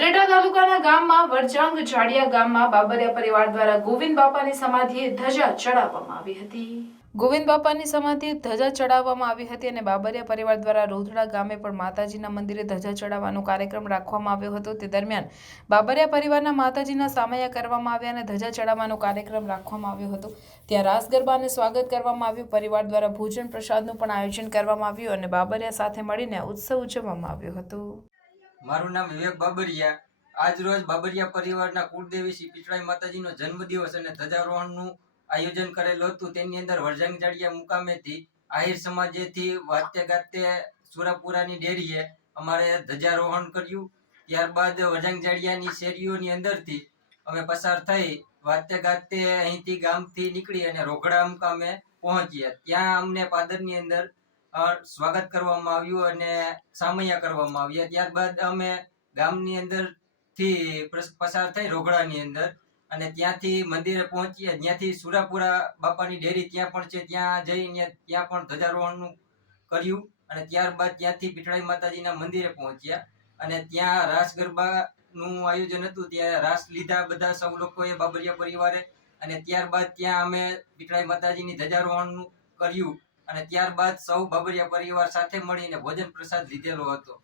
ઉપલેટા તાલુકાના ગામમાં વરજાંગ જાડિયા ગામમાં બાબરિયા પરિવાર દ્વારા ગોવિંદ બાપાની સમાધિએ ધજા ચડાવવામાં આવી હતી. ગોવિંદ બાપાની સમાધિએ ધજા ચડાવવામાં આવી હતી અને બાબરિયા પરિવાર દ્વારા રોધડા ગામે પણ માતાજીના મંદિરે ધજા ચડાવવાનો કાર્યક્રમ રાખવામાં આવ્યો હતો. તે દરમિયાન બાબરિયા પરિવારના માતાજીના સામયા કરવામાં આવ્યા અને ધજા ચડાવવાનો કાર્યક્રમ રાખવામાં આવ્યો હતો. ત્યાં રાસ ગરબાને સ્વાગત કરવામાં આવ્યું. પરિવાર દ્વારા ભોજન પ્રસાદનું પણ આયોજન કરવામાં આવ્યું અને બાબરિયા સાથે મળીને ઉત્સવ ઉજવવામાં આવ્યો હતો. મારું નામ વિવેક બાબરિયા. આજ રોજ બાબરિયા પરિવારના કુળદેવી શ્રી પીઠળાઈ માતાજીનો જન્મદિવસ અને ધ્વજારોહણનું આયોજન કરેલું હતું. તેની અંદર વરજાંગ જાડિયા મુકામેથી આહિર સમાજેથી વાતે ગાતે સુરાપુરાની ડેરીએ અમારે ધ્વજારોહણ કર્યું. ત્યારબાદ વરજાંગ જાડિયાની શેરીઓની અંદરથી અમે પસાર થઈ વાતે ગાતે અહીંથી ગામથી નીકળી અને રોકડા મુકામે પહોંચ્યા. ત્યાં અમને પાદરની અંદર સ્વાગત કરવામાં આવ્યું અને સામૈયા કરવામાં આવ્યા. ત્યારબાદ અમે ગામની અંદરથી પ્રસ- પસાર થઈ રોગડાની અંદર અને ત્યાંથી મંદિરે પહોંચ્યા ત્યાંથી સુરાપુરા બાપાની ડેરી ત્યાં પણ છે. ત્યાં જઈને ત્યાં પણ ધ્વજારોહણનું કર્યું અને ત્યારબાદ ત્યાંથી પીઠળાઈ માતાજીના મંદિરે પહોંચ્યા અને ત્યાં રાસ ગરબાનું આયોજન હતું. ત્યાં રાસ લીધા બધા સૌ લોકોએ, બાબરિયા પરિવારે અને ત્યારબાદ ત્યાં અમે પીઠળાઈ માતાજીની ધ્વજારોહણનું કર્યું. અને ત્યારબાદ સૌ બાબરિયા પરિવાર સાથે મળીને ભોજન પ્રસાદ લીધેલો હતો.